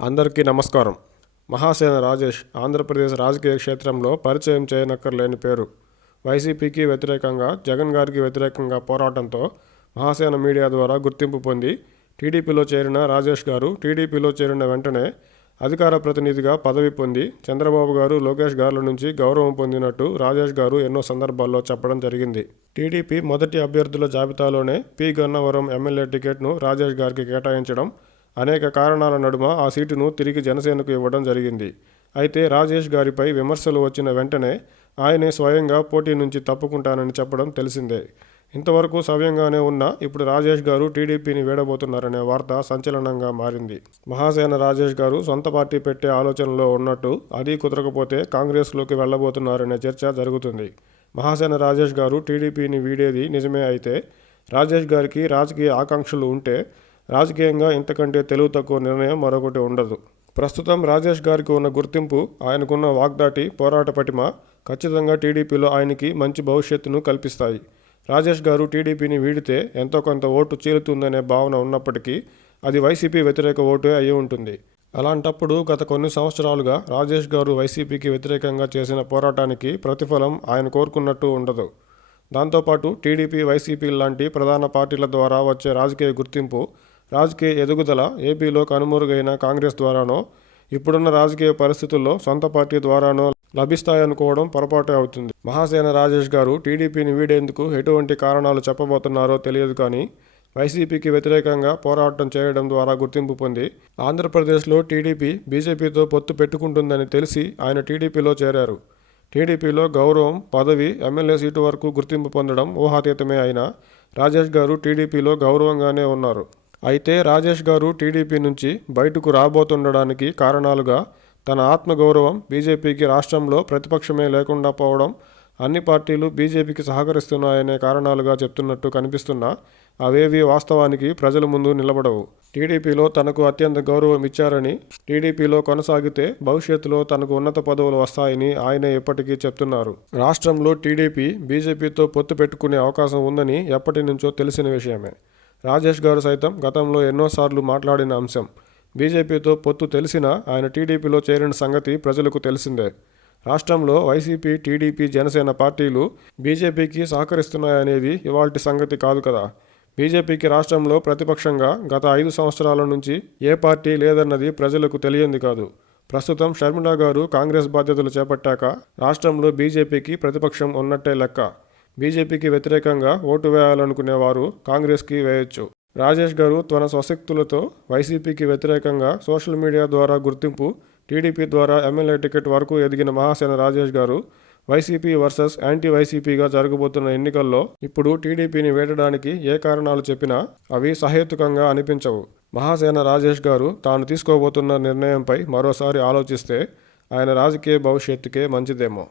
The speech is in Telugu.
అందరికీ నమస్కారం. మహాసేన రాజేష్ ఆంధ్రప్రదేశ్ రాజకీయ క్షేత్రంలో పరిచయం చేయనక్కర్లేని పేరు. వైసీపీకి వ్యతిరేకంగా జగన్ గారికి వ్యతిరేకంగా పోరాటంతో మహాసేన మీడియా ద్వారా గుర్తింపు పొంది టీడీపీలో చేరిన రాజేష్ గారు టీడీపీలో చేరిన వెంటనే అధికార ప్రతినిధిగా పదవి పొంది చంద్రబాబు గారు లోకేష్ గారుల నుంచి గౌరవం పొందినట్టు రాజేష్ గారు ఎన్నో సందర్భాల్లో చెప్పడం జరిగింది. టీడీపీ మొదటి అభ్యర్థుల జాబితాలోనే పి. గన్నవరం ఎమ్మెల్యే టికెట్ను రాజేష్ గారికి కేటాయించడం అనేక కారణాల నడుమ ఆ సీటును తిరిగి జనసేనకు ఇవ్వడం జరిగింది. అయితే రాజేష్ గారిపై విమర్శలు వచ్చిన వెంటనే ఆయనే స్వయంగా పోటీ నుంచి తప్పుకుంటానని చెప్పడం తెలిసిందే. ఇంతవరకు సవ్యంగానే ఉన్న ఇప్పుడు రాజేష్ గారు టీడీపీని వీడబోతున్నారనే వార్త సంచలనంగా మారింది. మహాసేన రాజేష్ గారు సొంత పార్టీ పెట్టే ఆలోచనలో ఉన్నట్టు అది కుదరకపోతే కాంగ్రెస్లోకి వెళ్ళబోతున్నారనే చర్చ జరుగుతుంది. మహాసేన రాజేష్ గారు టీడీపీని వీడేది నిజమే అయితే రాజేష్ గారికి రాజకీయ ఆకాంక్షలు ఉంటే రాజకీయంగా ఇంతకంటే తెలుగు తక్కువ నిర్ణయం మరొకటి ఉండదు. ప్రస్తుతం రాజేష్ గారికి ఉన్న గుర్తింపు ఆయనకున్న వాగ్దాటి పోరాట పటిమ ఖచ్చితంగా టీడీపీలో ఆయనకి మంచి భవిష్యత్తును కల్పిస్తాయి. రాజేష్ గారు టీడీపీని వీడితే ఎంతో కొంత ఓటు చీలుతుందనే భావన ఉన్నప్పటికీ అది వైసీపీ వ్యతిరేక ఓటే అయి ఉంటుంది. అలాంటప్పుడు గత కొన్ని సంవత్సరాలుగా రాజేష్ గారు వైసీపీకి వ్యతిరేకంగా చేసిన పోరాటానికి ప్రతిఫలం ఆయన కోరుకున్నట్టు ఉండదు. దాంతోపాటు టీడీపీ వైసీపీ లాంటి ప్రధాన పార్టీల ద్వారా వచ్చే రాజకీయ గుర్తింపు రాజకీయ ఎదుగుదల ఏపీలో కనుమరుగైన కాంగ్రెస్ ద్వారానో ఇప్పుడున్న రాజకీయ పరిస్థితుల్లో సొంత పార్టీ ద్వారానో లభిస్తాయనుకోవడం పొరపాటే అవుతుంది. మహాసేన రాజేష్ గారు టీడీపీని వీడేందుకు ఎటువంటి కారణాలు చెప్పబోతున్నారో తెలియదు కానీ వైసీపీకి వ్యతిరేకంగా పోరాటం చేయడం ద్వారా గుర్తింపు పొంది ఆంధ్రప్రదేశ్లో టీడీపీ బీజేపీతో పొత్తు పెట్టుకుంటుందని తెలిసి ఆయన టీడీపీలో చేరారు. టీడీపీలో గౌరవం పదవి ఎమ్మెల్యే సీటు వరకు గుర్తింపు పొందడం ఊహాతీతమే అయినా రాజేష్ గారు టీడీపీలో గౌరవంగానే ఉన్నారు. అయితే రాజేష్ గారు టీడీపీ నుంచి బయటకు రాబోతుండడానికి కారణాలుగా తన ఆత్మగౌరవం బీజేపీకి రాష్ట్రంలో ప్రతిపక్షమే లేకుండా పోవడం అన్ని పార్టీలు బీజేపీకి సహకరిస్తున్నాయనే కారణాలుగా చెప్తున్నట్టు కనిపిస్తున్నా అవేవి వాస్తవానికి ప్రజల ముందు నిలబడవు. టీడీపీలో తనకు అత్యంత గౌరవం ఇచ్చారని టీడీపీలో కొనసాగితే భవిష్యత్తులో తనకు ఉన్నత పదవులు వస్తాయని ఆయన ఇప్పటికీ చెప్తున్నారు. రాష్ట్రంలో టీడీపీ బీజేపీతో పొత్తు పెట్టుకునే అవకాశం ఉందని ఎప్పటి నుంచో తెలిసిన విషయమే. రాజేష్ గారు సైతం గతంలో ఎన్నోసార్లు మాట్లాడిన అంశం. బీజేపీతో పొత్తు తెలిసినా ఆయన టీడీపీలో చేరిన సంగతి ప్రజలకు తెలిసిందే. రాష్ట్రంలో వైసీపీ టీడీపీ జనసేన పార్టీలు బీజేపీకి సహకరిస్తున్నాయనేది ఇవాల్టి సంగతి కాదు కదా. బీజేపీకి రాష్ట్రంలో ప్రతిపక్షంగా గత ఐదు సంవత్సరాల నుంచి ఏ పార్టీ లేదన్నది ప్రజలకు తెలియంది కాదు. ప్రస్తుతం షర్మిలా గారు కాంగ్రెస్ బాధ్యతలు చేపట్టాక రాష్ట్రంలో బీజేపీకి ప్రతిపక్షం ఉన్నట్టే లెక్క. బీజేపీకి వ్యతిరేకంగా ఓటు వేయాలనుకునే వారు కాంగ్రెస్కి వేయొచ్చు. రాజేష్ గారు తన స్వశక్తులతో వైసీపీకి వ్యతిరేకంగా సోషల్ మీడియా ద్వారా గుర్తింపు టీడీపీ ద్వారా ఎమ్మెల్యే టికెట్ వరకు ఎదిగిన మహాసేన రాజేష్ గారు వైసీపీ వర్సెస్ యాంటీ వైసీపీగా జరగబోతున్న ఎన్నికల్లో ఇప్పుడు టీడీపీని వేయడానికి ఏ కారణాలు చెప్పినా అవి సహేతుకంగా అనిపించవు. మహాసేన రాజేష్ గారు తాను తీసుకోబోతున్న నిర్ణయంపై మరోసారి ఆలోచిస్తే ఆయన రాజకీయ భవిష్యత్తుకే మంచిదేమో.